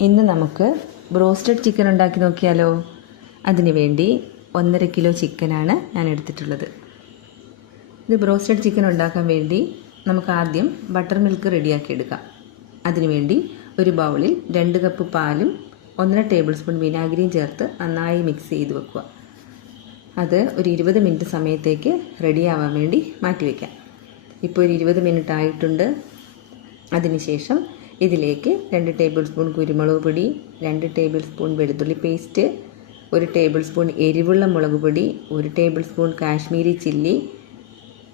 ഇന്ന് നമുക്ക് broasted chicken ഉണ്ടാക്കി നോക്കിയാലോ? അതിന് വേണ്ടി ഒന്നര കിലോ ചിക്കനാണ് ഞാൻ എടുത്തിട്ടുള്ളത്. ഇത് ബ്രോസ്റ്റഡ് ചിക്കൻ ഉണ്ടാക്കാൻ വേണ്ടി നമുക്ക് ആദ്യം ബട്ടർ മിൽക്ക് റെഡിയാക്കി എടുക്കാം. അതിനുവേണ്ടി ഒരു ബൗളിൽ രണ്ട് കപ്പ് പാലും ഒന്നര ടേബിൾ സ്പൂൺ വിനാഗിരിയും ചേർത്ത് നന്നായി മിക്സ് ചെയ്ത് വെക്കുക. അത് ഒരു ഇരുപത് മിനിറ്റ് സമയത്തേക്ക് റെഡിയാവാൻ വേണ്ടി മാറ്റി മാറ്റിവെക്കാം. ഇപ്പോൾ ഒരു ഇരുപത് മിനിറ്റ് ആയിട്ടുണ്ട്. അതിനുശേഷം ഇതിലേക്ക് രണ്ട് ടേബിൾ സ്പൂൺ കുരുമുളക് പൊടി രണ്ട് ടേബിൾ സ്പൂൺ വെളുത്തുള്ളി പേസ്റ്റ് ഒരു ടേബിൾ സ്പൂൺ എരിവുള്ള മുളക് പൊടി ഒരു ടേബിൾ സ്പൂൺ കാശ്മീരി ചില്ലി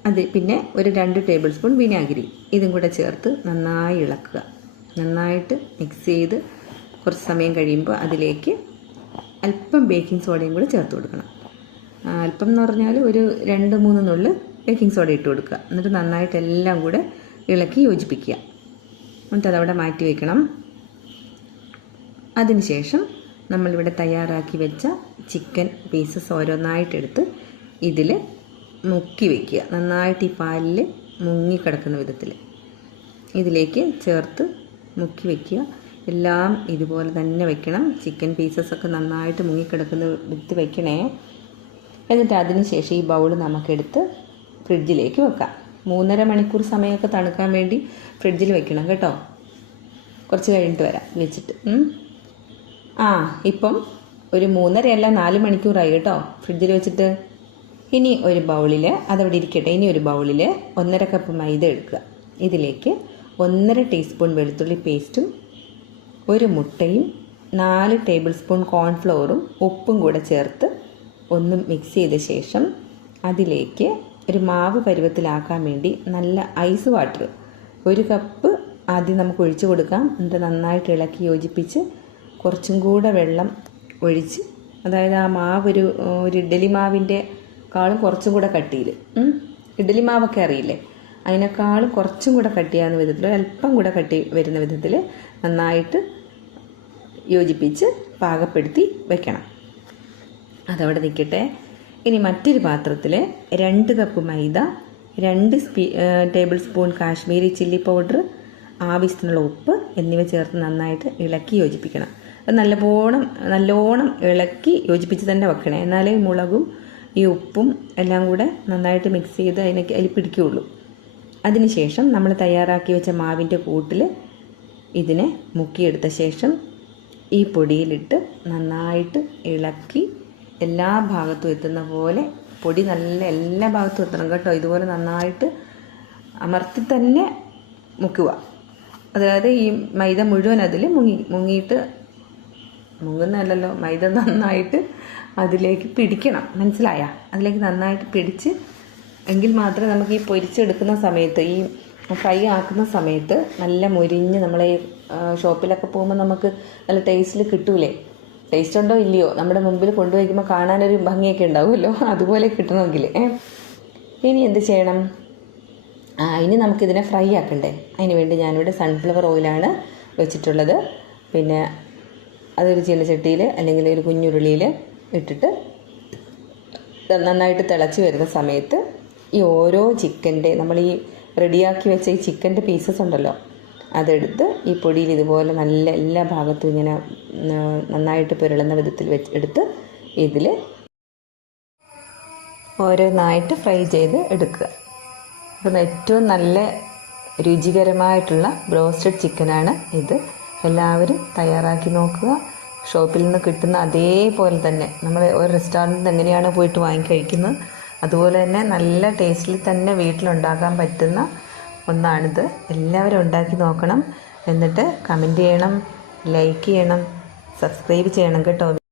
അത് പിന്നെ ഒരു രണ്ട് ടേബിൾ സ്പൂൺ വിനാഗിരി. ഇതും കൂടെ ചേർത്ത് നന്നായി ഇളക്കുക. നന്നായിട്ട് മിക്സ് ചെയ്ത് കുറച്ച് സമയം കഴിയുമ്പോൾ അതിലേക്ക് അല്പം ബേക്കിംഗ് സോഡയും കൂടെ ചേർത്ത് കൊടുക്കണം. അല്പം എന്ന് പറഞ്ഞാൽ ഒരു രണ്ട് മൂന്ന് നുള്ളിൽ ബേക്കിംഗ് സോഡ ഇട്ട് കൊടുക്കുക. എന്നിട്ട് നന്നായിട്ട് എല്ലാം കൂടെ ഇളക്കി യോജിപ്പിക്കുക. എന്നിട്ട് അതവിടെ മാറ്റി വയ്ക്കണം അതിനുശേഷം നമ്മളിവിടെ തയ്യാറാക്കി വെച്ച ചിക്കൻ പീസസ് ഓരോന്നായിട്ടെടുത്ത് ഇതിൽ മുക്കി വയ്ക്കുക നന്നായിട്ട് ഈ പാലിൽ മുങ്ങിക്കിടക്കുന്ന വിധത്തിൽ ഇതിലേക്ക് ചേർത്ത് മുക്കി വയ്ക്കുക എല്ലാം ഇതുപോലെ തന്നെ വെക്കണം. ചിക്കൻ പീസസൊക്കെ നന്നായിട്ട് മുങ്ങിക്കിടക്കുന്ന വിധത്തിൽ വെക്കണേ. എന്നിട്ട് അതിന് ശേഷം ഈ ബൗൾ നമുക്കെടുത്ത് ഫ്രിഡ്ജിലേക്ക് വെക്കാം. മൂന്നര മണിക്കൂർ സമയമൊക്കെ തണുക്കാൻ വേണ്ടി ഫ്രിഡ്ജിൽ വെക്കണം കേട്ടോ. കുറച്ച് കഴിഞ്ഞിട്ട് വരാം വെച്ചിട്ട്. ആ ഇപ്പം ഒരു മൂന്നരയല്ല നാല് മണിക്കൂറായി കേട്ടോ ഫ്രിഡ്ജിൽ വെച്ചിട്ട്. ഇനി ഒരു ബൗളിൽ അതവിടെ ഇരിക്കട്ടെ ഇനി ഒരു ബൗളിൽ ഒന്നര കപ്പ് മൈദ എടുക്കുക. ഇതിലേക്ക് ഒന്നര ടീസ്പൂൺ വെളുത്തുള്ളി പേസ്റ്റും ഒരു മുട്ടയും നാല് ടേബിൾ സ്പൂൺ കോൺഫ്ലവറും ഉപ്പും കൂടെ ചേർത്ത് ഒന്ന് മിക്സ് ചെയ്ത ശേഷം അതിലേക്ക് ഒരു മാവ് പരുവത്തിലാക്കാൻ വേണ്ടി നല്ല ഐസ് വാട്ടർ. ഒരു കപ്പ് ആദ്യം നമുക്ക് ഒഴിച്ചു കൊടുക്കാം. എന്നിട്ട് നന്നായിട്ട് ഇളക്കി യോജിപ്പിച്ച് കുറച്ചും കൂടെ വെള്ളം ഒഴിച്ച് അതായത് ആ മാവ് ഒരു ഒരു ഇഡ്ഡലി മാവിന്റെ കാളും കുറച്ചും കൂടെ കട്ടിയിൽ. ഇഡ്ഡലി മാവൊക്കെ അറിയില്ലേ? അതിനേക്കാളും കുറച്ചും കൂടെ കട്ടിയാവുന്ന വിധത്തിൽ അല്പം കൂടെ കട്ടി വരുന്ന വിധത്തിൽ നന്നായിട്ട് യോജിപ്പിച്ച് പാകപ്പെടുത്തി വെക്കണം. അതവിടെ നിൽക്കട്ടെ ഇനി മറ്റൊരു പാത്രത്തിൽ രണ്ട് കപ്പ് മൈദ രണ്ട് സ്പീ tablespoon Kashmiri chilli powder ആവശ്യത്തിനുള്ള ഉപ്പ് എന്നിവ ചേർത്ത് നന്നായിട്ട് ഇളക്കി യോജിപ്പിക്കണം. അത് നല്ലപോണം നല്ലോണം ഇളക്കി യോജിപ്പിച്ച് തന്നെ വെക്കണേ. എന്നാലേ മുളകും ഈ ഉപ്പും എല്ലാം കൂടെ നന്നായിട്ട് മിക്സ് ചെയ്ത് അതിനൊക്കെ അതിൽ പിടിക്കുകയുള്ളൂ അതിനുശേഷം നമ്മൾ തയ്യാറാക്കി വെച്ച മാവിന്റെ കൂട്ടിൽ ഇതിനെ മുക്കിയെടുത്ത ശേഷം ഈ പൊടിയിലിട്ട് നന്നായിട്ട് ഇളക്കി എല്ലാ ഭാഗത്തും എത്തുന്ന പോലെ പൊടി നല്ല എല്ലാ ഭാഗത്തും എത്തണം കേട്ടോ. ഇതുപോലെ നന്നായിട്ട് അമർത്തി തന്നെ മുക്കുക. അതായത് ഈ മൈദ മുഴുവൻ അതിൽ മുങ്ങി മുങ്ങിയിട്ട് മുങ്ങുന്നതല്ലല്ലോ. മൈദ നന്നായിട്ട് അതിലേക്ക് പിടിക്കണം. മനസ്സിലായ? അതിലേക്ക് നന്നായിട്ട് പിടിച്ച് എങ്കിൽ മാത്രമേ നമുക്ക് ഈ പൊരിച്ചെടുക്കുന്ന സമയത്ത് ഈ ഫ്രൈ ആക്കുന്ന സമയത്ത് നല്ല മുരിഞ്ഞ് നമ്മളെ ഷോപ്പിലൊക്കെ പോകുമ്പോൾ നമുക്ക് നല്ല ടേസ്റ്റിൽ കിട്ടൂലേ? ടേസ്റ്റ് ഉണ്ടോ ഇല്ലയോ? നമ്മുടെ മുമ്പിൽ കൊണ്ടുവയ്ക്കുമ്പോൾ കാണാനൊരു ഭംഗിയൊക്കെ ഉണ്ടാവുമല്ലോ. അതുപോലെ കിട്ടണമെങ്കിൽ. ഇനി എന്ത് ചെയ്യണം? ആ ഇനി നമുക്കിതിനെ ഫ്രൈ ആക്കണ്ടേ? അതിന് വേണ്ടി ഞാനിവിടെ സൺഫ്ലവർ ഓയിലാണ് വെച്ചിട്ടുള്ളത്. പിന്നെ അതൊരു ചീനച്ചട്ടിയിൽ അല്ലെങ്കിൽ ഒരു കുഞ്ഞുരുളിയിൽ ഇട്ടിട്ട് നന്നായിട്ട് തിളച്ച് വരുന്ന സമയത്ത് ഈ ഓരോ ചിക്കന്റെ നമ്മൾ ഈ റെഡിയാക്കി വെച്ച ഈ ചിക്കന്റെ പീസസ് ഉണ്ടല്ലോ. അതെടുത്ത് ഈ പൊടിയിൽ ഇതുപോലെ നല്ല എല്ലാ ഭാഗത്തും ഇങ്ങനെ നന്നായിട്ട് പുരളുന്ന വിധത്തിൽ വെച്ച് എടുത്ത് ഇതിൽ ഓരോന്നായിട്ട് ഫ്രൈ ചെയ്ത് എടുക്കുക. അപ്പം ഏറ്റവും നല്ല രുചികരമായിട്ടുള്ള ബ്രോസ്റ്റഡ് ചിക്കനാണ് ഇത്. എല്ലാവരും തയ്യാറാക്കി നോക്കുക. ഷോപ്പിൽ നിന്ന് കിട്ടുന്ന അതേപോലെ തന്നെ നമ്മൾ ഒരു റെസ്റ്റോറന്റിൽ എങ്ങനെയാണ് പോയിട്ട് വാങ്ങി കഴിക്കുന്നത് അതുപോലെ തന്നെ നല്ല ടേസ്റ്റിൽ തന്നെ വീട്ടിലുണ്ടാക്കാൻ പറ്റുന്ന ഒന്നാണിത്. എല്ലാവരും ഉണ്ടാക്കി നോക്കണം. എന്നിട്ട് കമന്റ് ചെയ്യണം ലൈക്ക് ചെയ്യണം സബ്സ്ക്രൈബ് ചെയ്യണം കേട്ടോ.